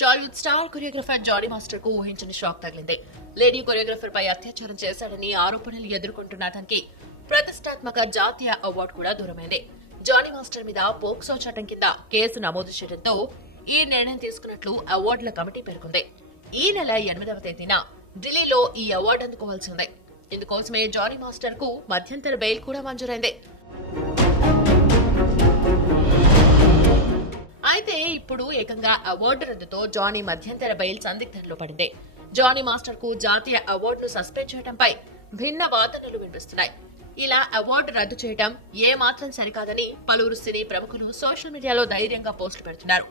Tollywood star choreographer Jani master కు ఊహించని shock తగిలింది. లేడీ కొరియోగ్రాఫర్ పై అత్యాచారం చేశాడని ఆరోపణలు ఎదుర్కొంటున్న అతనికి ప్రతిష్టాత్మక జాతీయ అవార్డు కూడా దూరమైంది. జానీ మాస్టర్ మీద పోక్సో చట్టం కింద కేసు నమోదు చేయడంతో ఈ నిర్ణయం తీసుకున్నట్లు అవార్డుల కమిటీ పేర్కొంది. ఈ నెల 8వ తేదీన ఢిల్లీలో ఈ అవార్డు అందుకోవాల్సి ఉంది. ఇందుకోసమే జానీ మాస్టర్ కు మధ్యంతర బెయిల్ కూడా మంజూరైంది. అయితే ఇప్పుడు ఏకంగా అవార్డు రద్దుతో జానీ మధ్యంతర బెయిల్ సందిగ్ధంలో పడింది. జానీ మాస్టర్ కు జాతీయ అవార్డును సస్పెండ్ చేయడంపై భిన్న వాదనలు వినిపిస్తున్నాయి. ఇలా అవార్డు రద్దు చేయడం ఏ మాత్రం సరికాదని పలువురు సినీ ప్రముఖులు సోషల్ మీడియాలో ధైర్యంగా పోస్టులు పెడుతున్నారు.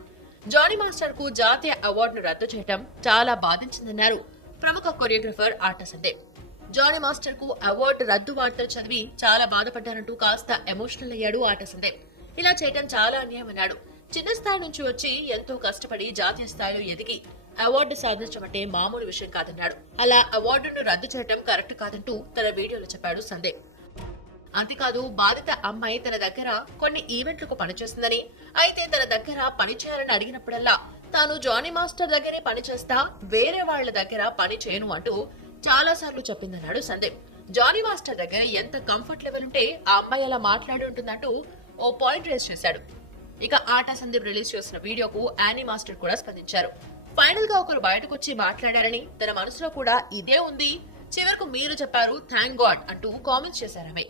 జానీ మాస్టర్ కు జాతీయ అవార్డును రద్దు చేయడం చాలా బాధించిందన్నారు ప్రముఖ కొరియోగ్రాఫర్ ఆటా సందీప్. జానీ మాస్టర్ కు అవార్డు రద్దు వార్తలు చదివి చాలా బాధపడ్డారంటూ కాస్త ఎమోషనల్ అయ్యాడు ఆటా సందీప్. ఇలా చేయడం చాలా అన్యాయమన్నాడు. చిన్న స్థాయి నుంచి వచ్చి ఎంతో కష్టపడి జాతీయ స్థాయిలో ఎదిగి అవార్డు సాధించమంటే మామూలు విషయం కాదన్నాడు. అలా అవార్డును రద్దు చేయడం కరెక్ట్ కాదంటూ తన వీడియోలో చెప్పాడు సందీప్. అంతేకాదు, బాధిత అమ్మాయి తన దగ్గర కొన్ని ఈవెంట్లకు పనిచేస్తుందని, అయితే తన దగ్గర పని చేయాలని అడిగినప్పుడల్లా తాను జానీ మాస్టర్ దగ్గరే పనిచేస్తా, వేరే వాళ్ల దగ్గర పని చేయను అంటూ చాలా సార్లు చెప్పిందన్నాడు సందీప్. జానీ మాస్టర్ దగ్గర ఎంత కంఫర్ట్ లెవెల్ ఉంటే ఆ అమ్మాయి అలా మాట్లాడి ఉంటుందంటూ ఓ పాయింట్ రేస్ చేశాడు. ఇక ఆటా సందీప్ రిలీజ్ చేసిన వీడియోకు యానీ మాస్టర్ కూడా స్పందించారు. ఫైనల్ గా ఒకరు బయటకు వచ్చి మాట్లాడారని, తన మనసులో కూడా ఇదే ఉంది, చివరకు మీరు చెప్పారు, థ్యాంక్ గాడ్ అంటూ కామెంట్స్ చేశారు ఆమె.